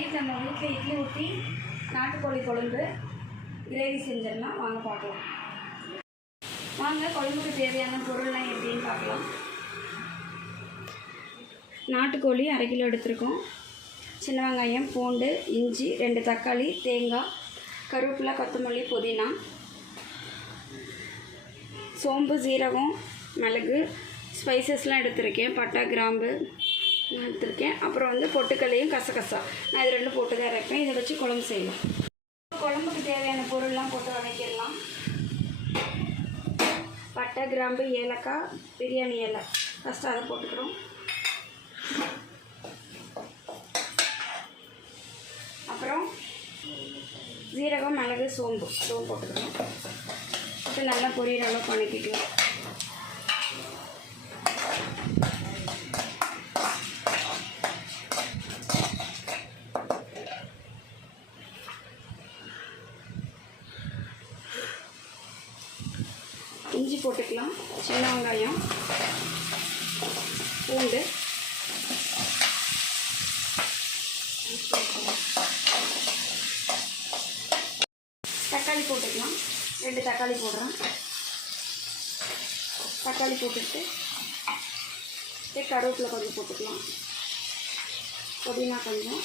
Night நம்ம வீட்டில் இட்லி ஊற்றி நாட்டுக்கோழி கொழும்பு கிரேவி செஞ்சிடலாம் வாங்க பார்க்கலாம். வாங்க குழம்புக்கு தேவையான பொருள்லாம் எப்படின்னு பார்க்கலாம். நாட்டுக்கோழி அரை கிலோ எடுத்திருக்கோம். சின்ன வெங்காயம் பூண்டு இஞ்சி ரெண்டு தக்காளி தேங்காய் கருவேப்பிலை கொத்தமல்லி புதினா சோம்பு சீரகம் மிளகு ஸ்பைசஸ்லாம் எடுத்திருக்கேன். பட்டை கிராம்பு நான் எடுத்திருக்கேன். அப்புறம் வந்து பொட்டுக்கல்லையும் கசகசா. நான் இது ரெண்டும் போட்டு தான் இறப்பேன் இதை வச்சு குழம்பு செய்யலாம் குழம்புக்கு தேவையான பொருள்லாம் போட்டு வதக்கிடலாம். பட்டை கிராம்பு ஏலக்காய் பிரியாணி இலை. ஃபஸ்ட்டு அதை போட்டுக்கிறோம். அப்புறம் ஜீரகம் மிளகு சோம்பு. சோம்பு போட்டுக்கிறோம். போட்டு நல்லா பொரியல் அளவுக்கு வணக்கிக்கலாம் இஞ்சி போட்டுக்கலாம். சின்ன வெங்காயம். பூண்டு. தக்காளி போட்டுக்கலாம். ரெண்டு தக்காளி போடுறேன். தக்காளி போட்டுட்டு கருவேப்பிலை கொஞ்சம் போட்டுக்கலாம். புதினா கொஞ்சம்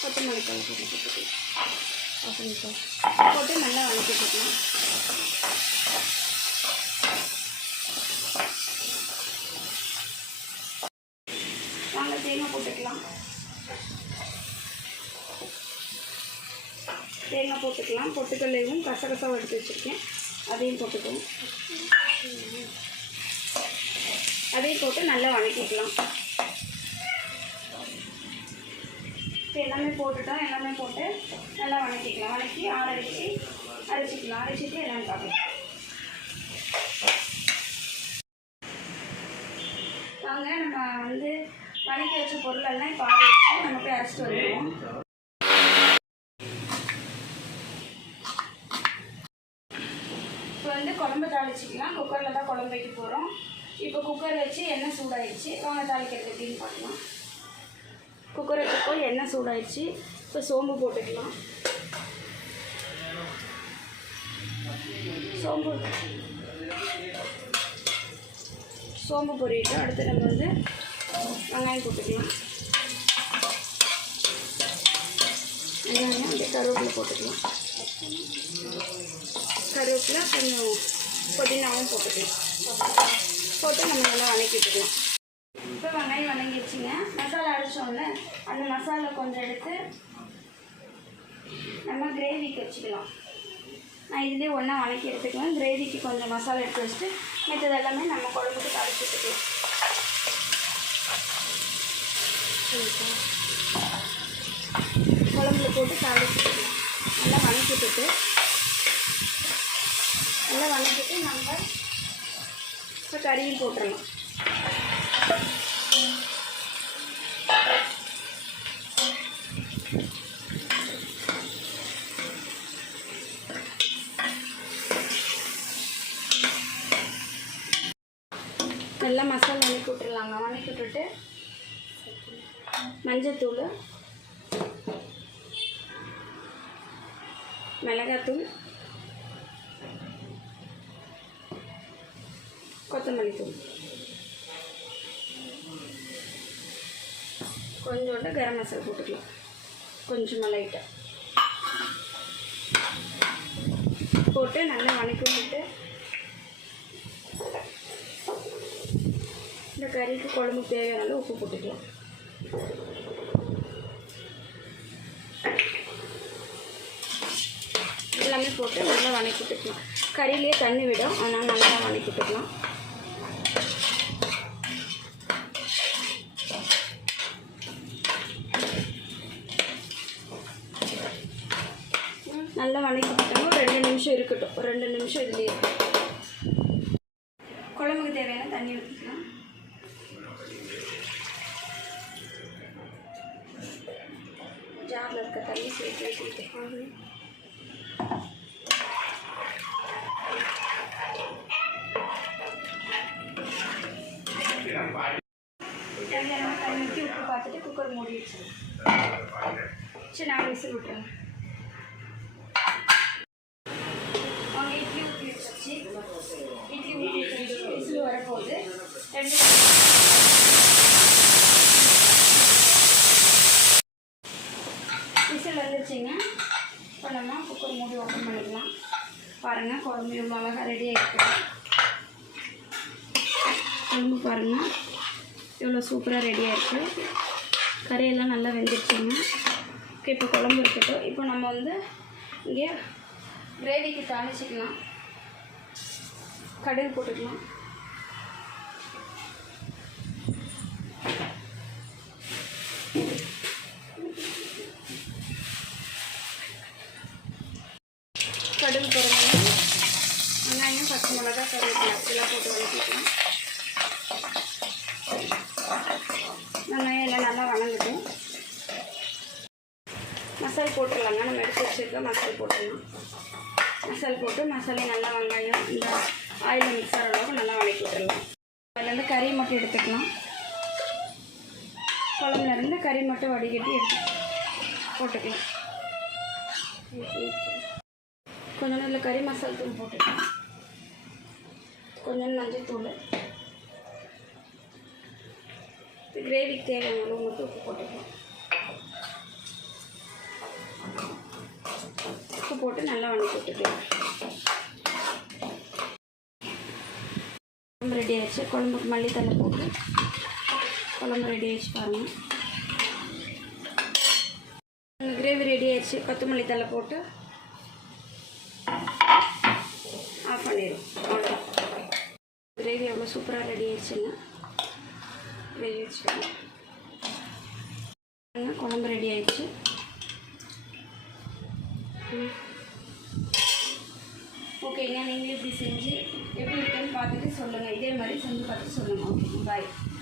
கொத்தமல்லி தழை கொஞ்சம் போட்டுக்கலாம். கொத்தமல்லி சார் போட்டு நல்லா வதக்கி போட்டுக்கலாம் வாங்க தேங்காய் போட்டுக்கலாம். பொட்டுக்கல்லையும் கசகசாவும் எடுத்து வச்சுருக்கேன். அதையும் போட்டுக்கணும் அதையும் போட்டு நல்லா வதக்கிக்கலாம் எல்லாமே போட்டுட்டோம் எல்லாமே போட்டு நல்லா வதக்கிக்கலாம் வதக்கி ஆற வச்சு அரைச்சிக்கலாம். அரைச்சிட்டு எல்லாமே பார்க்கலாம். வாங்க நம்ம வந்து வணக்கி வச்ச பொருளெல்லாம் இப்போ ஆற வச்சு நம்ம போய் அரைச்சிட்டு வந்துடுவோம் இப்போ வந்து குழம்பு தாளிச்சிக்கலாம். குக்கரில் தான் குழம்பு வைக்க போகிறோம் இப்போ குக்கர் வச்சு எண்ணெய் சூடாயிடுச்சு. வாங்க தாளிக்கிறது எப்படின்னு பார்க்கலாம். குக்கர் வச்சப்போ எண்ணெய் சூடாயிடுச்சு. இப்போ சோம்பு போட்டுக்கலாம். சோம்பு. சோம்பு பொரியிட்டு அடுத்து நம்ம வந்து வெங்காயம் போட்டுக்கலாம். வெங்காயம் அப்படியே கருவேப்பிலை போட்டுக்கலாம். கருவேப்பிலை கொஞ்சம் புதினாவும் போட்டுக்கலாம். போட்டு நம்ம நல்லா வதக்கிட்டுக்கலாம் இப்போ வெங்காயம் வதங்கிடுச்சுங்க மசாலா அரைச்சோம்ல அந்த மசாலா கொஞ்சம் எடுத்து நம்ம கிரேவிக்கு வச்சுக்கலாம். நான் இதுலேயே ஒன்றா வதக்கி எடுத்துக்கலாம் கிரேவிக்கு கொஞ்சம் மசாலா எடுத்து வச்சுட்டு மற்றது எல்லாமே நம்ம குழம்புக்கு தாளிச்சு குழம்புல போட்டு தாளிச்சுக்கலாம். நல்லா வதக்கிட்டு நல்லா வணக்கிட்டு நம்ம இப்போ கறியும் போட்டுடலாம் நல்லா மசாலா வணக்கி விட்டுருலாங்க வதக்கி விட்டுட்டு மஞ்சத்தூள் மிளகாத்தூள் கொத்தமல்லி தூள். கொஞ்சோண்டு கரம் மசாலா போட்டுக்கலாம். கொஞ்சமாக லைட்டாக போட்டு நல்லா வணக்கி விட்டு இந்த கறிக்கு குழம்பு தேவையான உப்பு போட்டுக்கலாம். எல்லாமே போட்டு நல்லா வணக்கிட்டுக்கலாம் கறியிலே தண்ணி விடும். அதனால் நல்லா வதக்கி விட்டுக்கலாம். நல்லா வதக்கி ரெண்டு நிமிஷம் இருக்கட்டும். ரெண்டு நிமிஷம் இதுலேயே. குழம்புக்கு தேவையான தண்ணி ஊற்றிக்கலாம் ஜாரில் இருக்க தண்ணி சேர்த்து ஊற்றிட்டு தேவையான தண்ணி ஊற்றி விட்டு பார்த்துட்டு குக்கர் மூடி வச்சிருங்க சரி நான் விசில் விட்டுறேன் அவங்க இட்லி ஊற்றி வச்சாச்சு இட்லி ஊற்றி வச்சாச்சு விசில் வரப்போகுது ரெண்டு விசில் வந்துருச்சுங்க இப்போ நம்ம குக்கர் மூடி ஓப்பன் பண்ணிக்கலாம் பாருங்கள் குழம்பு எவ்வளோ அழகாக ரெடி ஆகிருக்கு குழம்பு பாருங்கள் எவ்வளோ சூப்பராக ரெடியாக இருக்குது கறியெல்லாம் நல்லா வெந்துருச்சுங்க. ஓகே இப்போ குழம்பு இருக்கட்டும். இப்போ நம்ம வந்து இங்கே கிரேவிக்கு தாளிச்சிக்கலாம். கடுகு போட்டுக்கலாம். கடுகு போடுறோம் வெங்காயம் பச்சை மிளகா கருவேப்பிலை இதெல்லாம் போட்டு வதக்கிக்கலாம். வெங்காயம் எல்லாம் நல்லா வணங்கட்டும். மசால் போட்டுடலாங்க. நம்ம எடுத்து வச்சுருக்க மசால் போட்டுடலாம். மசால் போட்டு மசாலையும் நல்லா வெங்காயம் இந்த ஆயில் மிக்ஸ் ஆகிற அளவுக்கு நல்லா வதக்கி விட்டுடலாம். அதுலேருந்து கறி மட்டும் எடுத்துக்கலாம். குழம்புலேருந்து கறி மட்டும் வடிகட்டி எடுத்து போட்டுக்கலாம். கொஞ்சம் இதில் கறி மசால் தூள் போட்டுக்கலாம். கொஞ்சம் மஞ்சள் தூள். கிரேவிக்கு தேவையான அளவு மட்டும் உப்பு போட்டுக்கலாம். உப்பு போட்டு நல்லா வணக்கி விட்டுக்கலாம். குழம்பு ரெடி ஆயிடுச்சு. குழம்புக்கு மல்லித்தலை போட்டு குழம்பு ரெடி ஆயிடுச்சு பாருங்கள் கிரேவி ரெடி ஆயிடுச்சு. கொத்தமல்லி தலை போட்டு பண்ணிடும் அவ்வளோதான் கிரேவி எவ்வளோ சூப்பராக ரெடி ஆயிடுச்சுன்னா ரெடி ஆயிடுச்சு. குழம்பு ரெடி ஆயிடுச்சு. ம். ஓகேங்க நீங்களும் இப்படி செஞ்சு எப்படி இருக்குன்னு பார்த்துட்டு சொல்லுங்கள் இதே மாதிரி செஞ்சு பார்த்து சொல்லுங்கள் ஓகே பாய்